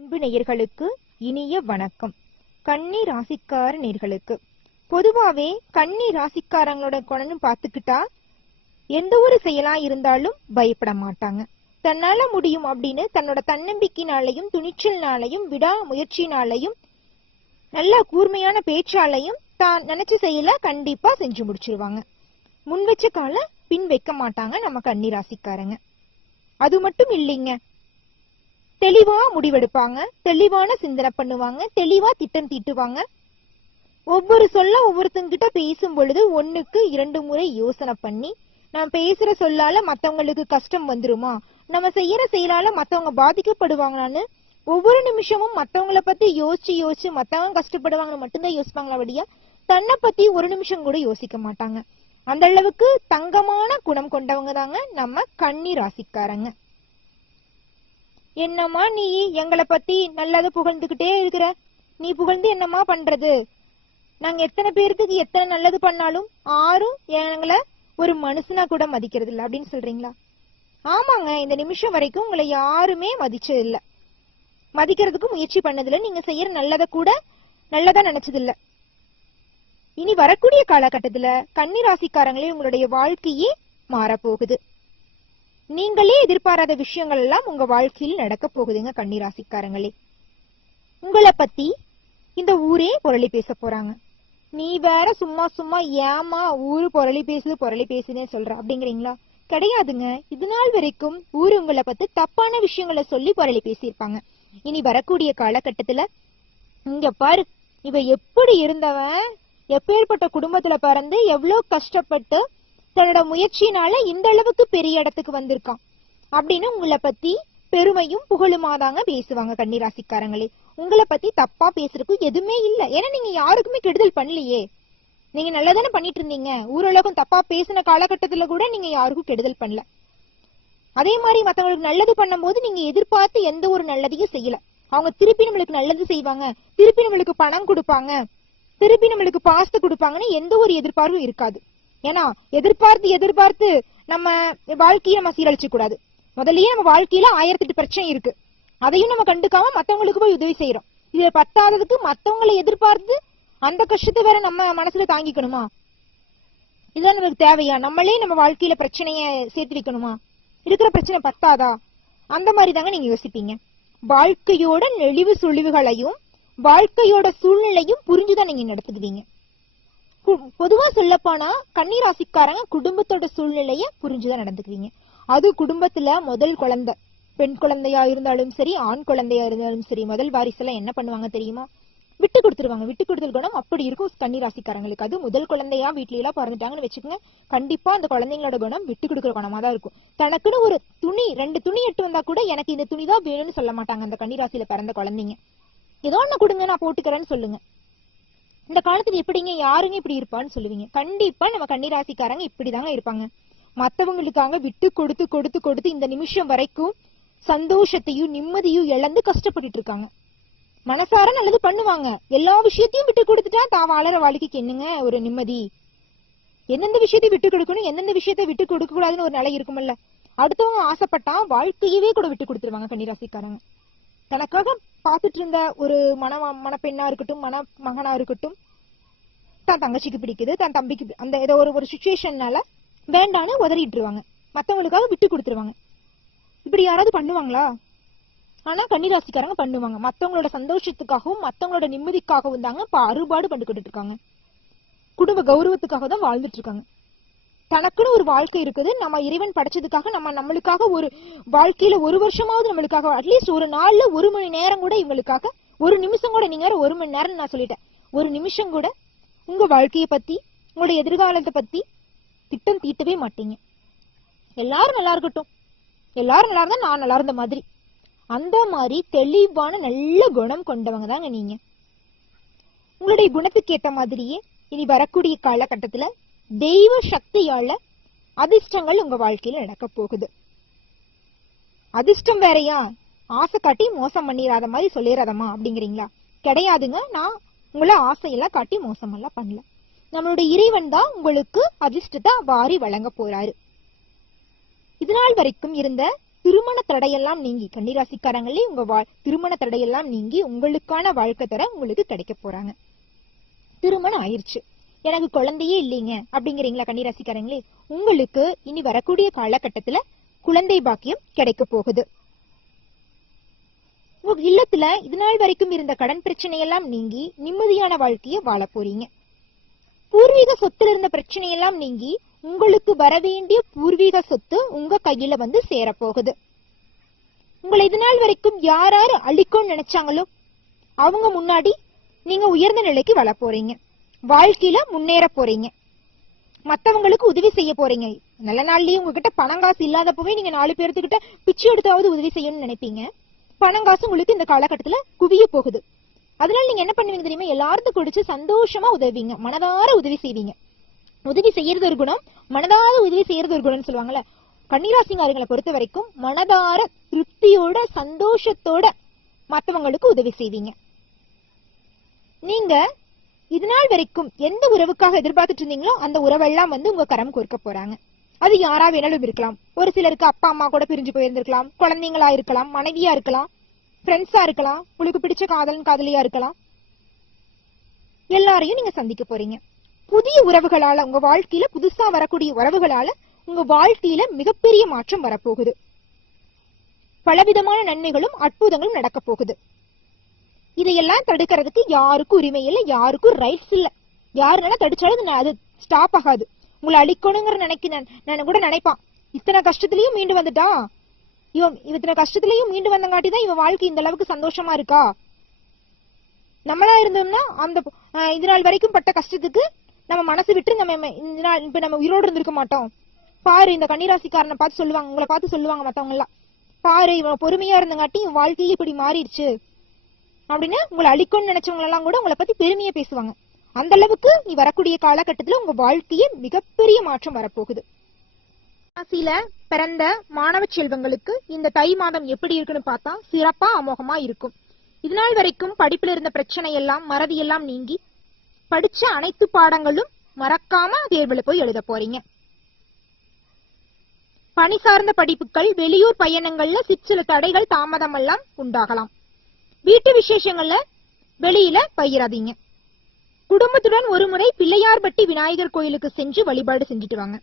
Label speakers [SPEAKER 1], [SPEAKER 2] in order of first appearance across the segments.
[SPEAKER 1] அன்பு நேயர்களுக்கு இனிய வணக்கம். கன்னி ராசிக்கார நேர்களுக்கு பொதுவாவே கன்னி ராசிக்காரங்களோட குணம்னு பார்த்துக்கிட்டா எந்த ஒரு செயலா இருந்தாலும் பயப்பட மாட்டாங்க. தன்னால முடியும் அப்படின்னு தன்னோட தன்னம்பிக்கையினாலையும் துணிச்சல்னாலையும் விடா முயற்சினாலையும் நல்ல கூர்மையான பேச்சாலையும் தான் நினைச்ச செயல கண்டிப்பா செஞ்சு முடிச்சிருவாங்க. முன் வச்ச கால பின் வைக்க மாட்டாங்க நம்ம கன்னி ராசிக்காரங்க. அது மட்டும் இல்லைங்க தெளிவா முடிவெடுப்பாங்க. தெளிவான சிந்தனை பண்ணுவாங்க. தெளிவா திட்டம் தீட்டுவாங்க. ஒவ்வொரு சொல்ல ஒவ்வொருத்தங்கிட்ட பேசும் பொழுது ஒன்னுக்கு இரண்டு முறை யோசனை பண்ணி நான் பேசுற சொல்லால மத்தவங்களுக்கு கஷ்டம் வந்துருமா? நம்ம செய்யற செயலால மத்தவங்க பாதிக்கப்படுவாங்களான்னு ஒவ்வொரு நிமிஷமும் மத்தவங்கள பத்தி யோசிச்சு யோசிச்சு மத்தவங்க கஷ்டப்படுவாங்கன்னு மட்டும்தான் யோசிப்பாங்களா வழியா தன்னை பத்தி ஒரு நிமிஷம் கூட யோசிக்க மாட்டாங்க. அந்த அளவுக்கு தங்கமான குணம் கொண்டவங்க தாங்க நம்ம கண்ணீர் ராசிக்காரங்க. என்னம்மா நீ எங்களை பத்தி நல்லதை புகழ்ந்துகிட்டே இருக்கிற? நீ புகழ்ந்து என்னம்மா பண்றது? நாங்க எத்தனை பேருக்கு எத்தனை நல்லது பண்ணாலும் ஆறும் எங்களை ஒரு மனுஷனா கூட மதிக்கிறது இல்ல. அப்படின்னு சொல்றீங்களா? ஆமாங்க இந்த நிமிஷம் வரைக்கும் உங்களை யாருமே மதிச்சது இல்ல. மதிக்கிறதுக்கு முயற்சி பண்ணதில்ல நீங்க செய்யற நல்லதை கூட நல்லதா நினைச்சது இல்ல. இனி வரக்கூடிய காலகட்டத்துல கன்னி ராசிக்காரங்களே உங்களுடைய வாழ்க்கையே மாறப்போகுது. நீங்களே எதிர்பாராத விஷயங்கள் எல்லாம் உங்க வாழ்க்கையில் நடக்க போகுதுங்க கன்னிராசிக்காரங்களே. உங்களை பத்தி இந்த ஊரே புரளி பேச போறாங்க. நீ வேற சும்மா சும்மா ஏமா ஊரு புரளி பேசுது புரளி பேசுதுன்னே சொல்ற. அப்படிங்கிறீங்களா? கிடையாதுங்க. இது நாள் வரைக்கும் ஊர் உங்களை பத்தி தப்பான விஷயங்களை சொல்லி புரளி பேசியிருப்பாங்க. இனி வரக்கூடிய காலகட்டத்துல இங்க பாரு இவ எப்படி இருந்தவன் எப்பேற்பட்ட குடும்பத்துல பிறந்து எவ்வளவு கஷ்டப்பட்டு தன்னோட முயற்சியினால இந்த அளவுக்கு பெரிய இடத்துக்கு வந்திருக்கான். அப்படின்னு உங்களை பத்தி பெருமையும் புகழுமா தாங்க பேசுவாங்க கன்னிராசிக்காரங்களே. உங்களை பத்தி தப்பா பேசுறதுக்கு எதுவுமே இல்ல. ஏன்னா நீங்க யாருக்குமே கெடுதல் பண்ணலையே. நீங்க நல்லதானே பண்ணிட்டு இருந்தீங்க ஊரலகம் தப்பா பேசின காலகட்டத்துல கூட நீங்க யாருக்கும் கெடுதல் பண்ணல. அதே மாதிரி மத்தவங்களுக்கு நல்லது பண்ணும்போது நீங்க எதிர்பார்த்து எந்த ஒரு நல்லதையும் செய்யல. அவங்க திருப்பி நம்மளுக்கு நல்லது செய்வாங்க. திருப்பி நம்மளுக்கு பணம் கொடுப்பாங்க. திருப்பி நம்மளுக்கு பாசத்தை கொடுப்பாங்கன்னு எந்த ஒரு எதிர்பார்ப்பும் இருக்காது. ஏன்னா எதிர்பார்த்து எதிர்பார்த்து நம்ம வாழ்க்கையை நம்ம சீரழிச்சு கூடாது. முதல்லயே நம்ம வாழ்க்கையில ஆயிரத்தி எட்டு பிரச்சனை இருக்கு. அதையும் நம்ம கண்டுக்காம மத்தவங்களுக்கு போய் உதவி செய்யறோம் இது பத்தாததுக்கு மத்தவங்களை எதிர்பார்த்து அந்த கஷ்டத்தை வேற நம்ம மனசுல தாங்கிக்கணுமா? இதுதான் நமக்கு தேவையா? நம்மளே நம்ம வாழ்க்கையில பிரச்சனைய சேர்த்து வைக்கணுமா இருக்கிற பிரச்சனை பத்தாதா? அந்த மாதிரி தாங்க நீங்க யோசிப்பீங்க. வாழ்க்கையோட நெளிவு சுழிவுகளையும் வாழ்க்கையோட சூழ்நிலையும் புரிஞ்சுதான் நீங்க நடத்துக்குவீங்க. கு- பொதுவா சொல்லப்போனா கன்னிராசிக்காரங்க குடும்பத்தோட சூழ்நிலைய புரிஞ்சுதான் நடந்துக்குவீங்க. அது குடும்பத்துல முதல் குழந்தை. பெண் குழந்தையா இருந்தாலும் சரி ஆண் குழந்தையா இருந்தாலும் சரி முதல் வாரிசுலாம் என்ன பண்ணுவாங்க தெரியுமா? விட்டு கொடுத்துருவாங்க. விட்டு கொடுத்தல் குணம் அப்படி இருக்கும் கன்னிராசிக்காரங்களுக்கு. அது முதல் குழந்தையா வீட்ல எல்லாம் பிறந்துட்டாங்கன்னு வச்சுக்கோங்க. கண்டிப்பா அந்த குழந்தைங்களோட குணம் விட்டு கொடுக்குற குணமா தான் இருக்கும். தனக்குன்னு ஒரு துணி ரெண்டு துணி எட்டு வந்தா கூட எனக்கு இந்த துணி தான் வேணும்னு சொல்ல மாட்டாங்க அந்த கன்னிராசியில பிறந்த குழந்தைங்க. ஏதோ ஒண்ணு கொடுங்க நான் போட்டுக்கிறேன்னு சொல்லுங்க. இந்த காலத்துல எப்படிங்க? யாருங்க இப்படி இருப்பான்னு சொல்லுவீங்க. கண்டிப்பா நம்ம கன்னிராசிக்காரங்க இப்படிதாங்க இருப்பாங்க. மத்தவங்களுக்காக விட்டு கொடுத்து கொடுத்து கொடுத்து இந்த நிமிஷம் வரைக்கும் சந்தோஷத்தையும் நிம்மதியும் இழந்து கஷ்டப்பட்டுட்டு இருக்காங்க. மனசார நல்லது பண்ணுவாங்க. எல்லா விஷயத்தையும் விட்டு கொடுத்துட்டா தான் வாழற வாழ்க்கைக்கு என்னங்க ஒரு நிம்மதி? எந்தெந்த விஷயத்தை விட்டு கொடுக்கணும் எந்தெந்த விஷயத்தை விட்டு கொடுக்க கூடாதுன்னு ஒரு நிலை இருக்கும்ல. அடுத்தவங்க ஆசைப்பட்டா வாழ்க்கையவே கூட விட்டு கொடுத்துருவாங்க கன்னிராசிக்காரங்க. தனக்காக பார்த்துட்டு இருந்த ஒரு மன மணப்பெண்ணா இருக்கட்டும் மன மகனா இருக்கட்டும் தான் தங்கச்சிக்கு பிடிக்குது தன் தம்பிக்கு அந்த ஏதோ ஒரு ஒரு சுச்சுவேஷன்னால வேண்டான்னு உதறிட்டுருவாங்க. மற்றவங்களுக்காக விட்டு கொடுத்துருவாங்க. இப்படி யாராவது பண்ணுவாங்களா? ஆனா கன்னிராசிக்காரங்க பண்ணுவாங்க. மத்தவங்களோட சந்தோஷத்துக்காகவும் மத்தவங்களோட நிம்மதிக்காகவும் தாங்க இப்ப அறுபாடு பண்ணிக்கிட்டு இருக்காங்க குடும்ப கௌரவத்துக்காக தான் வாழ்ந்துட்டு இருக்காங்க தனக்குன்னு ஒரு வாழ்க்கை இருக்குது. நம்ம இறைவன் படைச்சதுக்காக நம்ம நம்மளுக்காக ஒரு வாழ்க்கையில ஒரு வருஷமாவது நம்மளுக்காக அட்லீஸ்ட் ஒரு நாள்ல ஒரு மணி நேரம் கூட இவங்களுக்காக ஒரு நிமிஷம் கூட நீங்க ஒரு மணி நேரம் நான் சொல்லிட்டேன். ஒரு நிமிஷம் கூட உங்க வாழ்க்கையை பத்தி உங்களோட எதிர்காலத்தை பத்தி திட்டம் தீட்டவே மாட்டீங்க. எல்லாரும் நல்லா இருக்கட்டும். எல்லாரும் நல்லா இருந்தா நான் நல்லா இருந்த மாதிரி. அந்த மாதிரி தெளிவான நல்ல குணம் கொண்டவங்க தாங்க நீங்க. உங்களுடைய குணத்துக்கு ஏத்த மாதிரியே இனி வரக்கூடிய காலகட்டத்துல தெய்வ சக்தியால அதிர்ஷ்டங்கள் உங்க வாழ்க்கையில நடக்க போகுது. அதிர்ஷ்டம் வேறயா? ஆசை காட்டி மோசம் பண்ணிடாத மாதிரி சொல்லிடாதம்மா அப்படிங்கிறீங்களா? கிடையாதுங்க. நான் உங்களை ஆசையெல்லாம் காட்டி மோசம் எல்லாம் பண்ணல. நம்மளுடைய இறைவன் தான் உங்களுக்கு அதிர்ஷ்டத்தை வாரி வழங்க போறாரு. இதனால் வரைக்கும் இருந்த திருமண தடையெல்லாம் நீங்கி கன்னிராசிக்காரங்களே உங்க வா- திருமண தடையெல்லாம் நீங்கி உங்களுக்கான வாழ்க்கை தர உங்களுக்கு கிடைக்க போறாங்க. திருமணம் ஆயிடுச்சு எனக்கு குழந்தையே இல்லைங்க. அப்படிங்கிறீங்களா கன்னிராசிக்காரங்களே? உங்களுக்கு இனி வரக்கூடிய காலகட்டத்துல குழந்தை பாக்கியம் கிடைக்க போகுது. உங்க இல்லத்துல இது நாள் வரைக்கும் இருந்த கடன் பிரச்சனையெல்லாம் நீங்கி நிம்மதியான வாழ்க்கைய வாழ போறீங்க. பூர்வீக சொத்துல இருந்த பிரச்சனையெல்லாம் நீங்கி உங்களுக்கு வரவேண்டிய பூர்வீக சொத்து உங்க கையில வந்து சேரப்போகுது உங்களை இது நாள் வரைக்கும் யார் அழிக்கும் அழிக்கும்னு நினைச்சாங்களோ அவங்க முன்னாடி நீங்க உயர்ந்த நிலைக்கு வள போறீங்க. வாழ்க்கையில முன்னேற போறீங்க. மத்தவங்களுக்கு உதவி செய்ய போறீங்க. நல்ல நாள்லயே உங்ககிட்ட பணம் காசு இல்லாதப்பவே நீங்க நாலு பேர்த்துக்கிட்ட பிச்சை எடுத்தாவது உதவி செய்யணும்னு நினைப்பீங்க. பணம் காசு உங்களுக்கு இந்த காலகட்டத்துல குவிய போகுது. அதனால நீங்க என்ன பண்ணுவீங்க தெரியுமா? எல்லாருக்கும் குடிச்சு சந்தோஷமா உதவிங்க மனதார உதவி செய்வீங்க. உதவி செய்யறது ஒரு குணம் மனதார உதவி செய்யறது ஒரு குணம்னு சொல்லுவாங்கல்ல. கன்னிராசிங்காரங்களை பொறுத்த வரைக்கும் மனதார திருப்தியோட சந்தோஷத்தோட மத்தவங்களுக்கு உதவி செய்வீங்க. நீங்க இது நாள் வரைக்கும் எந்த உறவுக்காக எதிர்பார்த்துட்டு இருந்தீங்களோ அந்த உறவெல்லாம் வந்து உங்க கரம் கோர்க்க போறாங்க. அது யாரா வேணாலும் இருக்கலாம். ஒரு சிலருக்கு அப்பா அம்மா கூட பிரிஞ்சு போயிருந்திருக்கலாம். குழந்தைங்களா இருக்கலாம் மனைவியா இருக்கலாம் ஃப்ரெண்ட்ஸா இருக்கலாம் உங்களுக்கு பிடிச்ச காதலன் காதலியா இருக்கலாம். எல்லாரையும் நீங்க சந்திக்க போறீங்க. புதிய உறவுகளால உங்க வாழ்க்கையில புதுசா வரக்கூடிய உறவுகளால உங்க வாழ்க்கையில மிகப்பெரிய மாற்றம் வரப்போகுது. பலவிதமான நன்மைகளும் அற்புதங்களும் நடக்க போகுது. இதையெல்லாம் தடுக்கிறதுக்கு யாருக்கும் உரிமை இல்லை யாருக்கும் ரைட்ஸ் இல்லை. யாருனால தடுச்சாலும் அது ஸ்டாப் ஆகாது. உங்களை அழிக்கணுங்கிற நினைக்க நான் கூட நினைப்பான். இத்தனை கஷ்டத்துலயும் மீண்டு வந்துட்டான் இவன் இத்தனை கஷ்டத்துலயும் மீண்டு வந்தங்காட்டி தான் இவன் வாழ்க்கை இந்த அளவுக்கு சந்தோஷமா இருக்கா? நம்மளா இருந்தோம்னா அந்த இது நாள் வரைக்கும் பட்ட கஷ்டத்துக்கு நம்ம மனசு விட்டு நம்ம இந்த நாள் இப்ப நம்ம உயிரோடு இருந்திருக்க மாட்டோம். பாரு இந்த கன்னிராசிக்காரனை பார்த்து சொல்லுவாங்க உங்களை பார்த்து சொல்லுவாங்க மத்தவங்க எல்லாம் பாரு இவன் பொறுமையா இருந்தங்காட்டி இவன் வாழ்க்கையே இப்படி மாறிடுச்சு. அப்படின்னு உங்களை அழிக்கணும்னு நினைச்சவங்களெல்லாம் கூட உங்களை பத்தி பெருமையா பேசுவாங்க. அந்த அளவுக்கு நீ வரக்கூடிய காலகட்டத்துல உங்க வாழ்க்கையே மிகப்பெரிய மாற்றம் வரப்போகுது. ராசியில பிறந்த மாணவ செல்வங்களுக்கு இந்த தை மாதம் எப்படி இருக்குன்னு பார்த்தா சிறப்பா அமோகமா இருக்கும். இதனால் வரைக்கும் படிப்புல இருந்த பிரச்சனை எல்லாம் மறதி எல்லாம் நீங்கி படிச்ச அனைத்து பாடங்களும் மறக்காம தேர்வுல போய் எழுத போறீங்க. பணி சார்ந்த படிப்புகள் வெளியூர் பயணங்கள்ல சிற்சில தடைகள் தாமதம் எல்லாம் உண்டாகலாம். வீட்டு விசேஷங்கள்ல வெளியில பயிராதீங்க. குடும்பத்துடன் ஒரு முறை பிள்ளையார்பட்டி விநாயகர் கோயிலுக்கு சென்று வழிபாடு செஞ்சுட்டு வாங்க.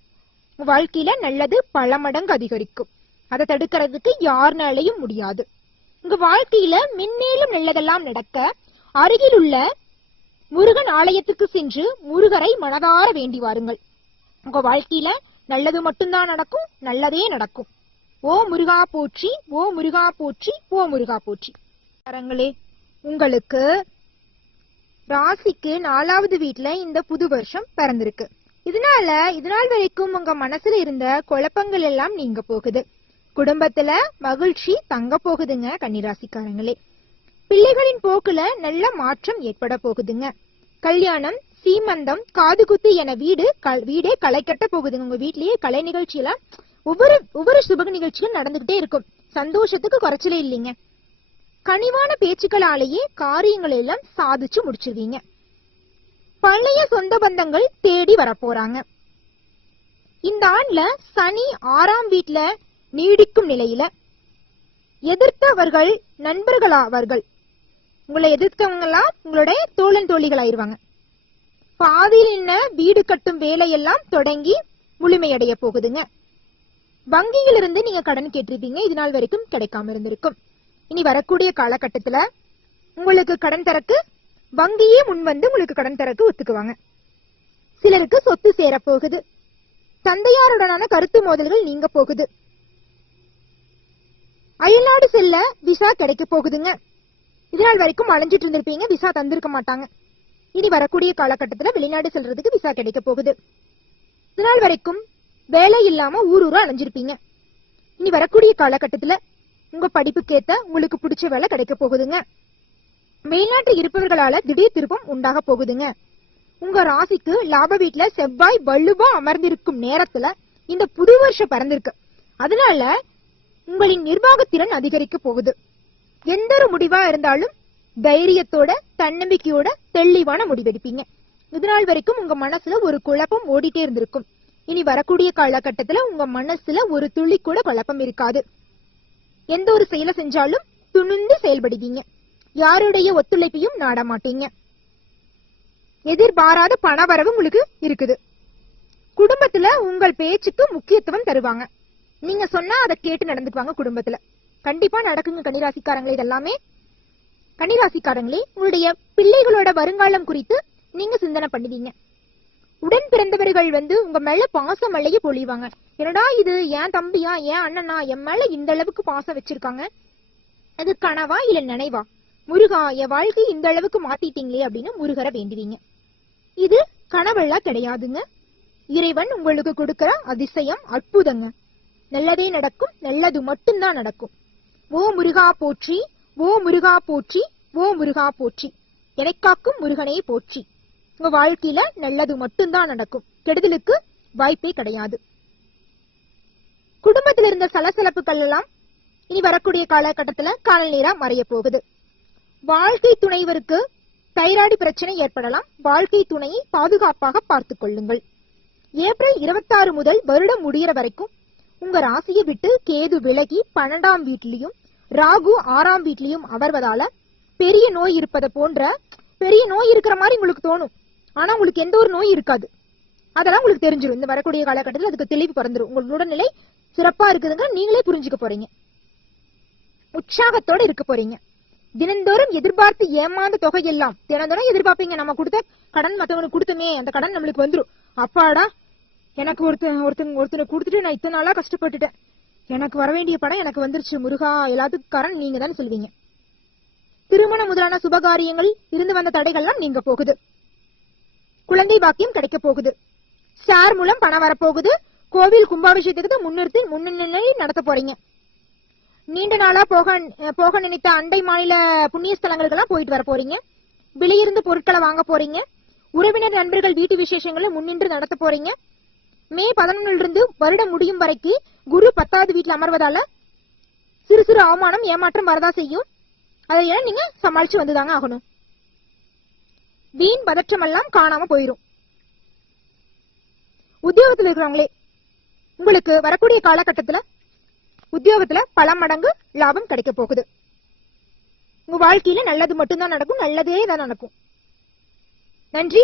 [SPEAKER 1] வாழ்க்கையில நல்லது பல மடங்கு அதிகரிக்கும். அதை தடுக்கிறதுக்கு யாருனாலையும் முடியாது. உங்க வாழ்க்கையில மின்னேலும் நல்லதெல்லாம் நடக்க அருகில் உள்ள முருகன் ஆலயத்துக்கு சென்று முருகரை மனதார வேண்டி வாருங்கள். உங்க வாழ்க்கையில நல்லது மட்டும்தான் நடக்கும் நல்லதே நடக்கும். ஓ முருகா போற்றி ஓ முருகா போற்றி ஓ முருகா போற்றி. காரங்களே உங்களுக்கு ராசிக்கு நாலாவது வீட்டுல இந்த புது வருஷம் பிறந்திருக்கு. இதனால இதனால் வரைக்கும் உங்க மனசுல இருந்த குழப்பங்கள் எல்லாம் நீங்க போகுது. குடும்பத்துல மகிழ்ச்சி தங்க போகுதுங்க கன்னிராசிக்காரங்களே. பிள்ளைகளின் போக்குல நல்ல மாற்றம் ஏற்பட போகுதுங்க. கல்யாணம் சீமந்தம் காதுகுத்து என வீடு வீடே களை கட்ட போகுதுங்க. உங்க வீட்லயே கலை நிகழ்ச்சியில ஒவ்வொரு ஒவ்வொரு சுப நிகழ்ச்சியும் நடந்துகிட்டே இருக்கும். சந்தோஷத்துக்கு குறைச்சலே இல்லைங்க. கனிவான பேச்சுக்களாலேயே காரியங்கள் எல்லாம் சாதிச்சு முடிச்சிருவீங்க. பழைய சொந்த பந்தங்கள் தேடி வரப்போறாங்க. இந்த ஆண்டுல சனி ஆறாம் வீட்ல நீடிக்கும் நிலையில. எதிர்த்தவர்கள் நண்பர்களாவார்கள். உங்களை எதிர்த்தவங்களா உங்களுடைய தோழன் தோழிகளாயிருவாங்க. பாதியில் என்ன வீடு கட்டும் வேலையெல்லாம் தொடங்கி முழுமையடைய போகுதுங்க. வங்கியிலிருந்து நீங்க கடன் கேட்டிருப்பீங்க இது நாள் வரைக்கும் கிடைக்காம இருந்திருக்கும். இனி வரக்கூடிய காலகட்டத்துல உங்களுக்கு கடன் தரக்கு வங்கியே முன் வந்து உங்களுக்கு கடன் தரக்கு ஒத்துக்குவாங்க. சிலருக்கு சொத்து சேரப் போகுது. தந்தையாருடனான கருத்து மோதல்கள் நீங்க போகுது. அயல்நாடு செல்ல விசா கிடைக்க போகுதுங்க. இதனால் வரைக்கும் அலைஞ்சிட்டு இருந்திருப்பீங்க விசா தந்திருக்க மாட்டாங்க. இனி வரக்கூடிய காலகட்டத்துல வெளிநாடு செல்றதுக்கு விசா கிடைக்க போகுது. இதனால் வரைக்கும் வேலை இல்லாம ஊர் ஊரா அலைஞ்சிருப்பீங்க. இனி வரக்கூடிய காலகட்டத்துல உங்க படிப்புக்கேத்த உங்களுக்கு பிடிச்ச வேலை கிடைக்க போகுதுங்க. வெளிநாட்டில் இருப்பவர்களால திடீர் திருப்பம் உண்டாக போகுதுங்க. உங்க ராசிக்கு லாப வீட்ல செவ்வாய் வலுவா அமர்ந்திருக்கும் நேரத்துல இந்த புது வருஷம் பறந்திருக்கு. அதனால உங்களின் நிர்வாகத்திறன் அதிகரிக்க போகுது. எந்த ஒரு முடிவா இருந்தாலும் தைரியத்தோட தன்னம்பிக்கையோட தெளிவான முடிவெடுப்பீங்க. இதனால் வரைக்கும் உங்க மனசுல ஒரு குழப்பம் ஓடிட்டே இருந்திருக்கும். இனி வரக்கூடிய காலகட்டத்துல உங்க மனசுல ஒரு துளி கூட குழப்பம் இருக்காது. எந்த ஒரு செயலை செஞ்சாலும் துணிந்து செயல்படுவீங்க. யாருடைய ஒத்துழைப்பையும் நாட மாட்டீங்க எதிர்பாராத பணவரவு உங்களுக்கு இருக்குது. குடும்பத்துல உங்கள் பேச்சுக்கு முக்கியத்துவம் தருவாங்க. நீங்க சொன்னா அதை கேட்டு நடந்துக்குவாங்க குடும்பத்துல. கண்டிப்பா நடக்குங்க கன்னிராசிக்காரங்களே இதெல்லாமே. கன்னிராசிக்காரங்களே உங்களுடைய பிள்ளைகளோட வருங்காலம் குறித்து நீங்க சிந்தனை பண்ணுவீங்க. உடன் பிறந்தவர்கள் வந்து உங்க மேல பாச மழையை பொழிவாங்க. என்னடா இது? என் தம்பியா? என் அண்ணனா? என் மேல இந்த அளவுக்கு பாசம் வச்சிருக்காங்க. அது கனவா இல்ல நினைவா? முருகா என் வாழ்க்கை இந்த அளவுக்கு மாத்திட்டீங்களே அப்படின்னு முருகரை வேண்டுவீங்க. இது கனவெல்லாம் கிடையாதுங்க. இறைவன் உங்களுக்கு கொடுக்கிற அதிசயம் அற்புதங்க. நல்லதே நடக்கும் நல்லது மட்டும்தான் நடக்கும். ஓ முருகா போற்றி ஓ முருகா போற்றி ஓ முருகா போற்றி. எனக்காக்கும் முருகனே போற்றி. உங்க வாழ்க்கையில நல்லது மட்டும்தான் நடக்கும். கெடுதலுக்கு வாய்ப்பே கிடையாது. குடும்பத்தில் இருந்த சலசலப்புகள் எல்லாம் இனி வரக்கூடிய காலகட்டத்துல காணல் நீரா மறைய போகுது. வாழ்க்கை துணைவருக்கு தைராய்டு பிரச்சனை ஏற்படலாம். வாழ்க்கை துணையை பாதுகாப்பாக பார்த்துக் கொள்ளுங்கள். ஏப்ரல் இருபத்தாறு முதல் வருடம் முடிகிற வரைக்கும் உங்க ராசியை விட்டு கேது விலகி பன்னெண்டாம் வீட்லயும் ராகு ஆறாம் வீட்லயும் அமர்வதால பெரிய நோய் இருப்பதை போன்ற பெரிய நோய் இருக்கிற மாதிரி உங்களுக்கு தோணும். ஆனா உங்களுக்கு எந்த ஒரு நோய் இருக்காது. அதெல்லாம் உங்களுக்கு தெரிஞ்சிடும் இந்த வரக்கூடிய காலகட்டத்தில் அதுக்கு தெளிவு பிறந்துரும். உங்களோட உடல்நிலை சிறப்பா இருக்குதுங்க நீங்களே புரிஞ்சுக்க போறீங்க. உற்சாகத்தோட இருக்க போறீங்க. தினந்தோறும் எதிர்பார்த்து ஏமாந்த தொகை எல்லாம் தினந்தோறும் எதிர்பார்ப்பீங்க நம்ம கொடுத்த கடன் மத்தவங்களுக்கு கொடுத்துமே அந்த கடன் நம்மளுக்கு வந்துரும். அப்பாடா எனக்கு ஒருத்தன் ஒருத்தன் ஒருத்தனை கொடுத்துட்டு நான் இத்தனை நாளா கஷ்டப்பட்டுட்டேன். எனக்கு வர வேண்டிய படம் எனக்கு வந்துருச்சு முருகா எல்லாத்துக்கும் கரண் நீங்க தான் சொல்வீங்க. திருமணம் முதலான சுபகாரியங்கள் இருந்து வந்த தடைகள்லாம் நீங்க போகுது. குழந்தை பாக்கியம் கிடைக்க போகுது. ஷேர் மூலம் பணம் வரப்போகுது. கோவில் கும்பாபிஷேகத்துக்கு முன்னிறுத்தி முன்னிலை நடத்த போறீங்க. நீண்ட நாளா போக போக நினைத்த அண்டை மாநில புண்ணிய ஸ்தலங்களுக்கெல்லாம் போயிட்டு வர போறீங்க. வெளியிருந்து பொருட்களை வாங்க போறீங்க. உறவினர் நண்பர்கள் வீட்டு விசேஷங்களை முன்னின்று நடத்த போறீங்க. மே பதினொன்னுல இருந்து வருடம் முடியும் வரைக்கும் குரு பத்தாவது வீட்டுல அமர்வதால சிறு சிறு அவமானம் ஏமாற்றம் வரதா செய்யும். அதை நீங்க சமாளிச்சு வந்துதாங்க ஆகணும். வீண் பதற்றம் எல்லாம் காணாம போயிரும். உத்தியோகத்தில் இருக்கிறவங்களே உங்களுக்கு வரக்கூடிய காலகட்டத்துல உத்தியோகத்துல பல மடங்கு லாபம் கிடைக்க போகுது. உங்க வாழ்க்கையில நல்லது மட்டும்தான் நடக்கும் நல்லதே தான் நடக்கும். நன்றி